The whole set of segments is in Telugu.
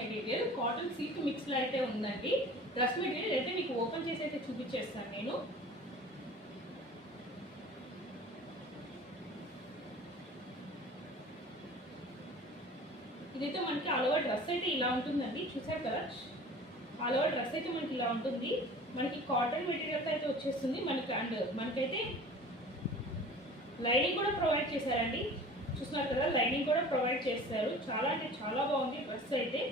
మెటీరియల్ కాటన్ సిల్క్ మిక్స్లో అయితే ఉందండి. డ్రెస్ మెటీరియల్ అయితే మీకు ఓపెన్ చేసి అయితే చూపించేస్తాను నేను. ఇదైతే మనకి ఆల్ ఓవర్ డ్రెస్ అయితే ఇలా ఉంటుందండి. చూసారు కదా, ఆల్ ఓవర్ డ్రెస్ అయితే మనకి ఇలా ఉంటుంది. మనకి కాటన్ మెటీరియల్ అయితే వచ్చేస్తుంది మనకి. అండ్ మనకైతే లైనింగ్ కూడా ప్రొవైడ్ చేశారండి. చూస్తున్నారు కదా, లైనింగ్ కూడా ప్రొవైడ్ చేస్తారు. చాలా అంటే చాలా బాగుంది డ్రెస్ అయితే.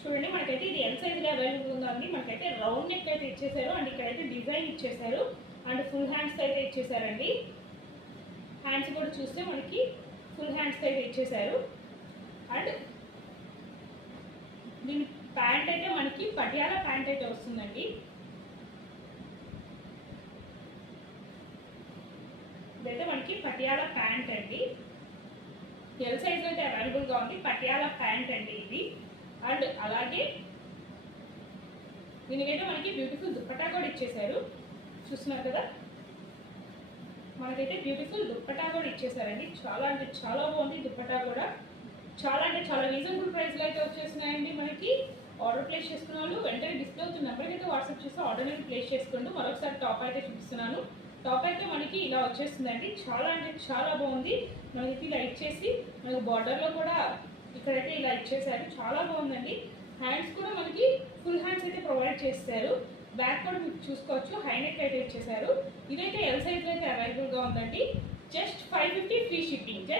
చూడండి, మనకైతే ఇది ఎల్ సైజ్లో అవైలబుల్ ఉందండి. మనకైతే రౌండ్ నెక్ అయితే ఇచ్చేసారు. అండ్ ఇక్కడైతే డిజైన్ ఇచ్చేసారు. అండ్ ఫుల్ హ్యాండ్స్ అయితే ఇచ్చేసారండి. హ్యాండ్స్ కూడా చూస్తే మనకి ఫుల్ హ్యాండ్స్ అయితే ఇచ్చేసారు. అండ్ దీని ప్యాంట్ అయితే మనకి పటియాలా ప్యాంట్ అయితే వస్తుందండి. ఇదైతే మనకి పటియాలా ప్యాంట్ అండి. ఎల్ సైజ్ అయితే అవైలబుల్గా ఉంది. పటియాలా ప్యాంట్ అండి ఇది. అండ్ అలాగే దీనికైతే మనకి బ్యూటిఫుల్ దుప్పటా కూడా ఇచ్చేసారు. చూస్తున్నారు కదా, మనకైతే బ్యూటిఫుల్ దుప్పటా కూడా ఇచ్చేసారండి. చాలా అంటే చాలా బాగుంది దుప్పటా కూడా. చాలా అంటే చాలా రీజనబుల్ ప్రైస్లో అయితే వచ్చేసినాయండి మనకి. ఆర్డర్ ప్లేస్ చేసుకున్న వాళ్ళు వెంటనే డిస్ప్లే అవుతున్న నెంబర్కి అయితే వాట్సాప్ చేసి ఆర్డర్ అనేది ప్లేస్ చేసుకోండి. మరొకసారి టాప్ అయితే చూపిస్తున్నాను. టాప్ అయితే మనకి ఇలా వచ్చేస్తుందండి. చాలా అంటే చాలా బాగుంది. మనకి ఇలా ఇచ్చేసి మనకి బార్డర్లో కూడా ఇక్కడైతే ఇలా ఇచ్చేసారు. చాలా బాగుందండి. హ్యాండ్స్ కూడా మనకి ఫుల్ హ్యాండ్స్ అయితే ప్రొవైడ్ చేస్తారు. బ్యాక్ కూడా మీకు చూసుకోవచ్చు, హై నెక్ అయితే ఇచ్చేసారు. ఇదైతే ఎల్ సైజ్లో అయితే అవైలబుల్గా ఉందండి. Just 550 free shipping.